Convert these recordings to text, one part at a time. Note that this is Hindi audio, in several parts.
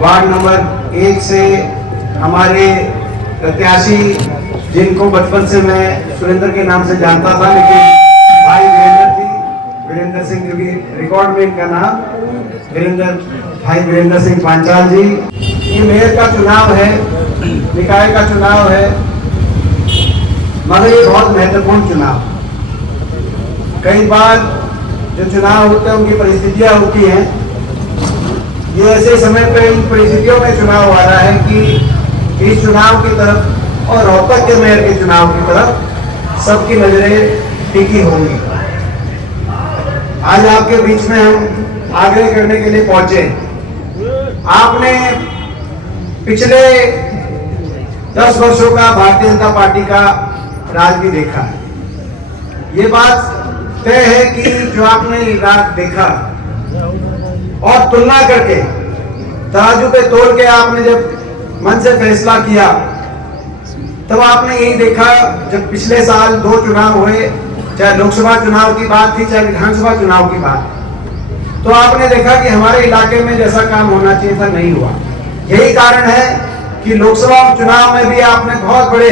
वार्ड नंबर 1 से हमारे प्रत्याशी, जिनको बचपन से मैं सुरेंद्र के नाम से जानता था, लेकिन भाई वीरेंद्र सिंह, जो कि रिकॉर्ड में इनका नाम भाई वीरेंद्र सिंह पांचाल जी। ये मेयर का चुनाव है, निकाय का चुनाव है, मगर ये बहुत महत्वपूर्ण चुनाव। कई बार जो चुनाव होते हैं उनकी परिस्थितियां होती हैं। ये ऐसे समय पे इन परिस्थितियों में चुनाव आ रहा है कि इस चुनाव की तरफ और रोहतक के मेयर के चुनाव की तरफ सबकी नजरें टिकी होंगी। आज आपके बीच में हम आग्रह करने के लिए पहुंचे। आपने पिछले 10 वर्षों का भारतीय जनता पार्टी का राज भी देखा है। ये बात तय है कि जो आपने राज देखा और तुलना करके तराजू पे तोल के आपने जब मन से फैसला किया, तब आपने यही देखा, जब पिछले साल 2 चुनाव हुए, चाहे लोकसभा चुनाव की बात थी चाहे विधानसभा चुनाव की बात, तो आपने देखा कि हमारे इलाके में जैसा काम होना चाहिए था नहीं हुआ। यही कारण है कि लोकसभा चुनाव में भी आपने बहुत बड़े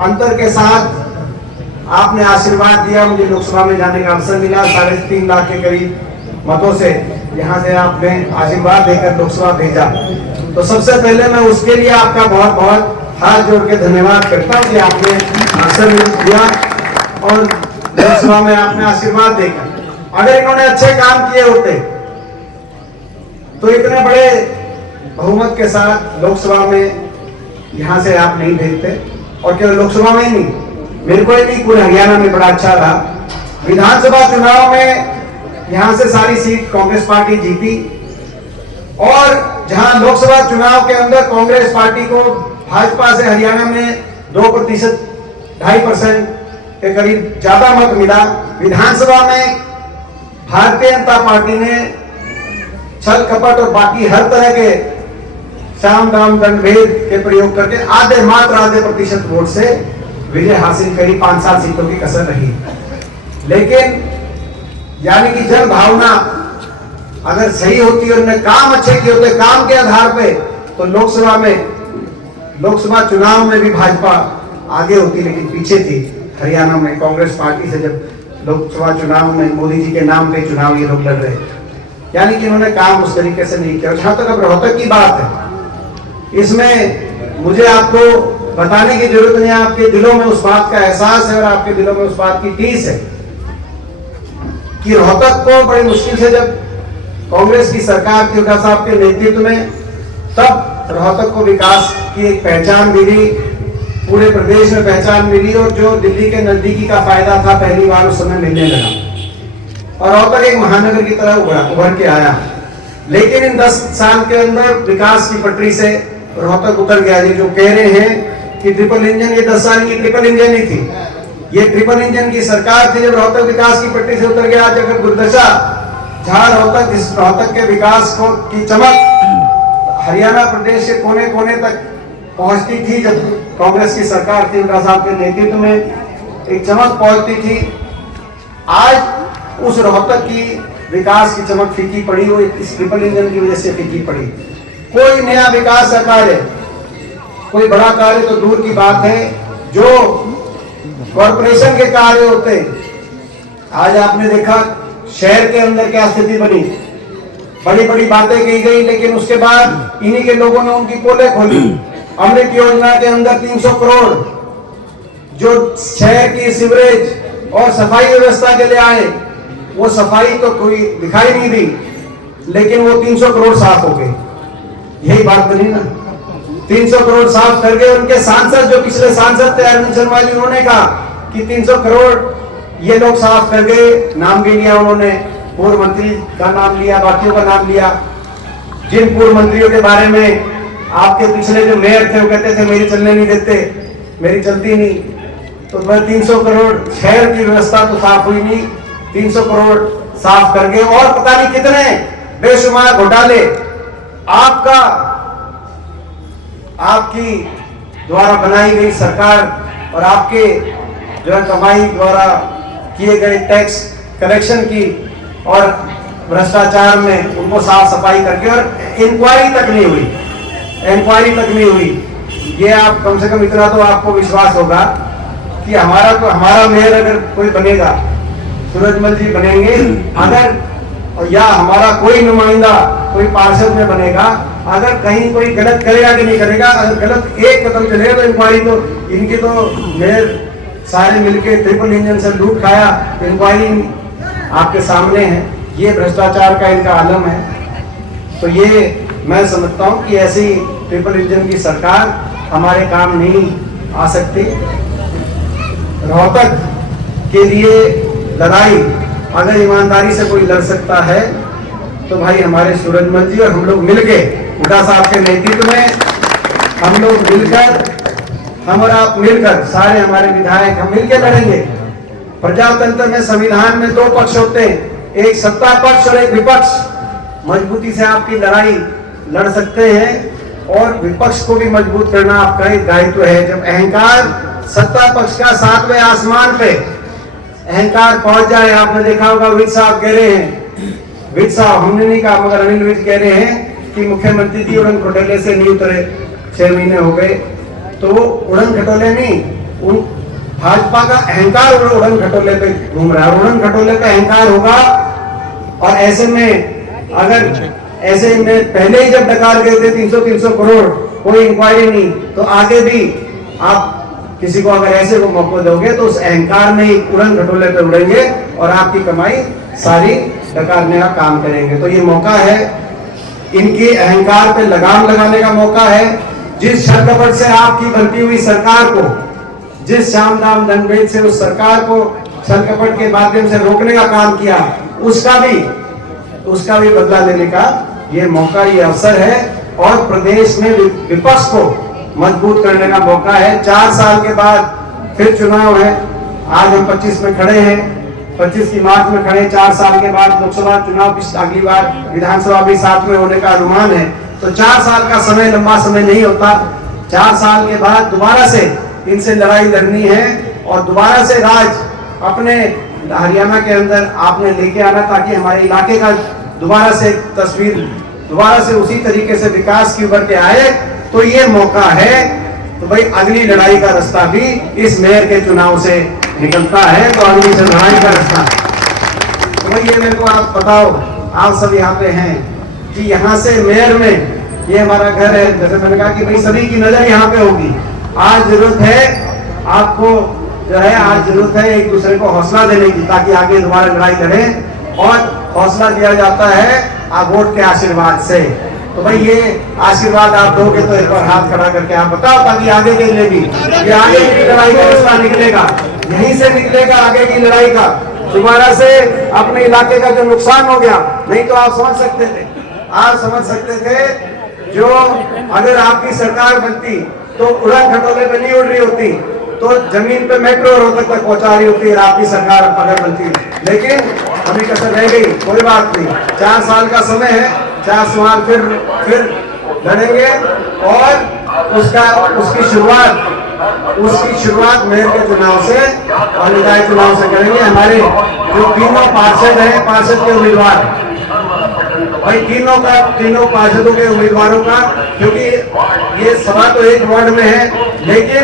अंतर के साथ आपने आशीर्वाद दिया। मुझे लोकसभा में जाने का अवसर मिला, 3.5 लाख के करीब मतों से यहाँ से आपने आशीर्वाद देकर लोकसभा भेजा। तो सबसे पहले मैं उसके लिए आपका बहुत बहुत हाथ जोड़ के धन्यवाद करता हूँ कि आपने अवसर दिया और लोकसभा में आपने आशीर्वाद देकर। अगर इन्होंने अच्छे काम किए होते तो इतने बड़े बहुमत के साथ लोकसभा में यहाँ से आप नहीं भेजते। और केवल लोकसभा में ही नहीं, मेरे को भी पूरे हरियाणा में बड़ा अच्छा रहा। विधानसभा चुनाव में यहां से सारी सीट कांग्रेस पार्टी जीती, और जहां लोकसभा चुनाव के अंदर कांग्रेस पार्टी को भाजपा से हरियाणा में 2%, 2.5% के करीब ज्यादा मत मिला, विधानसभा में भारतीय जनता पार्टी ने छल कपट और बाकी हर तरह के साम दाम दंड भेद के प्रयोग करके मात्र आधे प्रतिशत वोट से विजय हासिल करी। 5-7 सीटों की कसर रही, लेकिन यानी कि जन भावना अगर सही होती और उन्होंने काम अच्छे किए होते काम के आधार पे, तो लोकसभा चुनाव में भी भाजपा आगे होती, लेकिन पीछे थी हरियाणा में कांग्रेस पार्टी से। जब लोकसभा चुनाव में मोदी जी के नाम पे चुनाव ये लोग लड़ रहे, यानी कि इन्होंने काम उस तरीके से नहीं किया। जहां तक अब रोहतक की बात है, इसमें मुझे आपको बताने की जरूरत नहीं है, आपके दिलों में उस बात का एहसास है और आपके दिलों में उस बात की टीस है कि रोहतक को बड़ी मुश्किल से जब कांग्रेस की सरकार थी उनका साहब के नेतृत्व में, तब रोहतक को विकास की एक पहचान मिली, पूरे प्रदेश में पहचान मिली, और जो दिल्ली के नजदीकी का फायदा था पहली बार उस समय मिलने लगा और रोहतक एक महानगर की तरह उभर के आया। लेकिन इन 10 साल के अंदर विकास की पटरी से रोहतक उतर गया। जो कह रहे हैं कि ट्रिपल इंजन, ये 10 साल की ट्रिपल इंजन ही थी, ये ट्रिपल इंजन की सरकार थी जब रोहतक विकास की पटरी से उतर गया। आज अगर दुर्दशा, जहां रोहतक के विकास को की चमक हरियाणा प्रदेश के कोने कोने तक पहुंचती थी, जब कांग्रेस की सरकार थी उनका साहब के नेतृत्व में एक चमक पहुंचती थी, आज उस रोहतक की विकास की चमक फीकी पड़ी हुई, इस ट्रिपल इंजन की वजह से फीकी पड़ी। कोई नया विकास का कार्य, कोई बड़ा कार्य तो दूर की बात है, जो कॉर्पोरेशन के कार्य होते, आज आपने देखा शहर के अंदर क्या स्थिति बनी, बड़ी बड़ी बातें की गई, लेकिन उसके बाद इन्हीं के लोगों ने उनकी पोलें खोली। अमृत योजना के अंदर 300 करोड़ जो शहर की सीवरेज और सफाई व्यवस्था के लिए आए, वो सफाई तो कोई दिखाई नहीं दी, लेकिन वो 300 करोड़ साफ हो गए। यही बात बनी ना, 300 करोड़ साफ कर गए। उनके सांसद, जो पिछले सांसद थे अरविंद शर्मा जी, उन्होंने कहा कि 300 करोड़ ये लोग साफ कर गए। नाम भी लिया उन्होंने, पूर्व मंत्री का नाम लिया, बाकियों का नाम लिया। जिन पूर्व मंत्रियों के बारे में आपके पिछले जो मेयर थे वो कहते थे मेरी चलने नहीं देते, मेरी चलती नहीं, तो 300 करोड़ शहर की व्यवस्था तो साफ हुई नहीं, 300 करोड़ साफ कर गए। और पता नहीं कितने बेशुमार घोटाले आपकी द्वारा बनाई गई सरकार और आपके जो है कमाई द्वारा किए गए टैक्स कलेक्शन की और भ्रष्टाचार में उनको साफ सफाई करके, और इंक्वायरी तक नहीं हुई। ये आप कम से कम इतना तो आपको विश्वास होगा कि हमारा मेयर अगर कोई बनेगा, सूरजमल जी बनेंगे अगर, या हमारा कोई नुमाइंदा कोई पार्षद में बनेगा, अगर कहीं कोई गलत करेगा कि नहीं करेगा, अगर गलत एक कदम चलेगा तो इंक्वायरी, तो इनके तो मेयर सारे मिलके ट्रिपल इंजन से लूट खाया, इंक्वायरी आपके सामने है। ये भ्रष्टाचार का इनका आलम है। तो ये मैं समझता हूं कि ऐसी ट्रिपल इंजन की सरकार हमारे काम नहीं आ सकती। रोहतक के लिए लड़ाई अगर ईमानदारी से कोई लड़ सकता है तो भाई हमारे सूरजमल जी और हम लोग मिलके, हुड्डा साहब के नेतृत्व में हम लोग मिलकर, हम और आप मिलकर, सारे हमारे विधायक हम मिलकर लड़ेंगे। प्रजातंत्र में, संविधान में 2 पक्ष होते हैं, एक सत्ता पक्ष और एक विपक्ष। मजबूती से आपकी लड़ाई लड़ सकते हैं और विपक्ष को भी मजबूत करना आपका एक दायित्व है। जब अहंकार सत्ता पक्ष का 7वें आसमान पे अहंकार पहुंच जाए, आपने देखा होगा विज साहब कह रहे हैं, विज साहब हमने नहीं कहा मगर अनिल विज कह रहे हैं कि मुख्यमंत्री जी उड़न खटोले से नहीं उतरे, 6 महीने हो गए। तो उड़न खटोले नहीं, भाजपा का अहंकार उड़न खटोले पे घूम रहा है। उड़न खटोले का अहंकार होगा, और ऐसे में अगर ऐसे में पहले ही जब डकार गए थे 300 करोड़, कोई इंक्वायरी नहीं, तो आगे भी आप किसी को अगर ऐसे को मौका दोगे तो उस अहंकार में ही उड़न खटोले पे उड़ेंगे और आपकी कमाई सारी डकारने का काम करेंगे। तो ये मौका है, इनके अहंकार पे लगाम लगाने का मौका है। जिस छल कपट से आपकी बनती हुई सरकार को, जिस शाम दाम दंडभेद से उस सरकार को छल कपट के माध्यम से रोकने का काम किया, उसका भी बदला लेने का ये मौका, ये अवसर है। और प्रदेश में विपक्ष को मजबूत करने का मौका है। 4 साल के बाद फिर चुनाव है। आज हम 25 में खड़े हैं, 25 की मार्च में खड़े। 4 साल के बाद लोकसभा चुनाव, अगली बार विधानसभा भी साथ में होने का अनुमान है। तो 4 साल का समय लंबा समय नहीं होता। 4 साल के बाद दोबारा से इनसे लड़ाई लड़नी है और दोबारा से राज अपने हरियाणा के अंदर आपने लेके आना, ताकि हमारे इलाके का दोबारा से तस्वीर, दोबारा से उसी तरीके से विकास की उभर के आए। तो ये मौका है। तो भाई अगली लड़ाई का रास्ता भी इस मेयर के चुनाव से निकलता है, तो अगली से लड़ाई का रास्ता। तो भाई ये मेरे को आप बताओ, आप सब यहाँ पे हैं कि यहाँ से मेयर में, ये हमारा घर है, जैसे मैंने कहा कि भाई सभी की नजर यहाँ पे होगी। आज जरूरत है आपको, जो है आज जरूरत है एक दूसरे को हौसला देने की, ताकि आगे दोबारा लड़ाई लड़ें। और हौसला दिया जाता है आप वोट के आशीर्वाद से। तो भाई ये आशीर्वाद आप दोगे तो एक बार हाथ खड़ा करके आप बताओ, ताकि आगे के लिए भी, ये आगे की लड़ाई का रास्ता निकलेगा, यहीं से निकलेगा आगे की लड़ाई का। दोबारा से अपने इलाके का जो नुकसान हो गया, नहीं तो आप समझ सकते थे जो अगर आपकी सरकार बनती तो उड़न खटोले पे नहीं उड़ रही होती, तो जमीन पे मेट्रो रोहतक तक पहुंचा रही होती है आपकी सरकार अगर बनती। लेकिन अभी कसर रह गई, कोई बात नहीं, 4 साल का समय है, 4 साल फिर लड़ेंगे। और उसकी शुरुआत मेयर के चुनाव से और निकाय चुनाव से करेंगे। हमारे जो तीनों पार्षद हैं, पार्षद के उम्मीदवार, भाई तीनों पार्षदों के उम्मीदवारों का, क्योंकि ये सभा तो एक वार्ड में है, लेकिन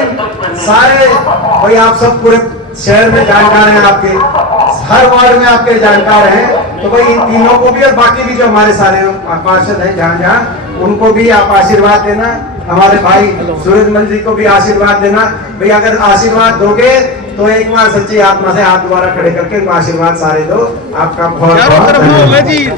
सारे भाई आप सब पूरे शहर में जानकार हैं, आपके हर वार्ड में आपके जानकार हैं। तो भाई इन तीनों को भी और बाकी भी जो हमारे सारे पार्षद हैं जहाँ उनको भी आप आशीर्वाद देना। हमारे भाई सूरजमल जी को भी आशीर्वाद देना। भाई अगर आशीर्वाद दोगे तो एक बार सच्ची आत्मा से हाथ दोबारा खड़े करके उनको आशीर्वाद सारे दो। आपका बहुत बहुत धन्यवाद।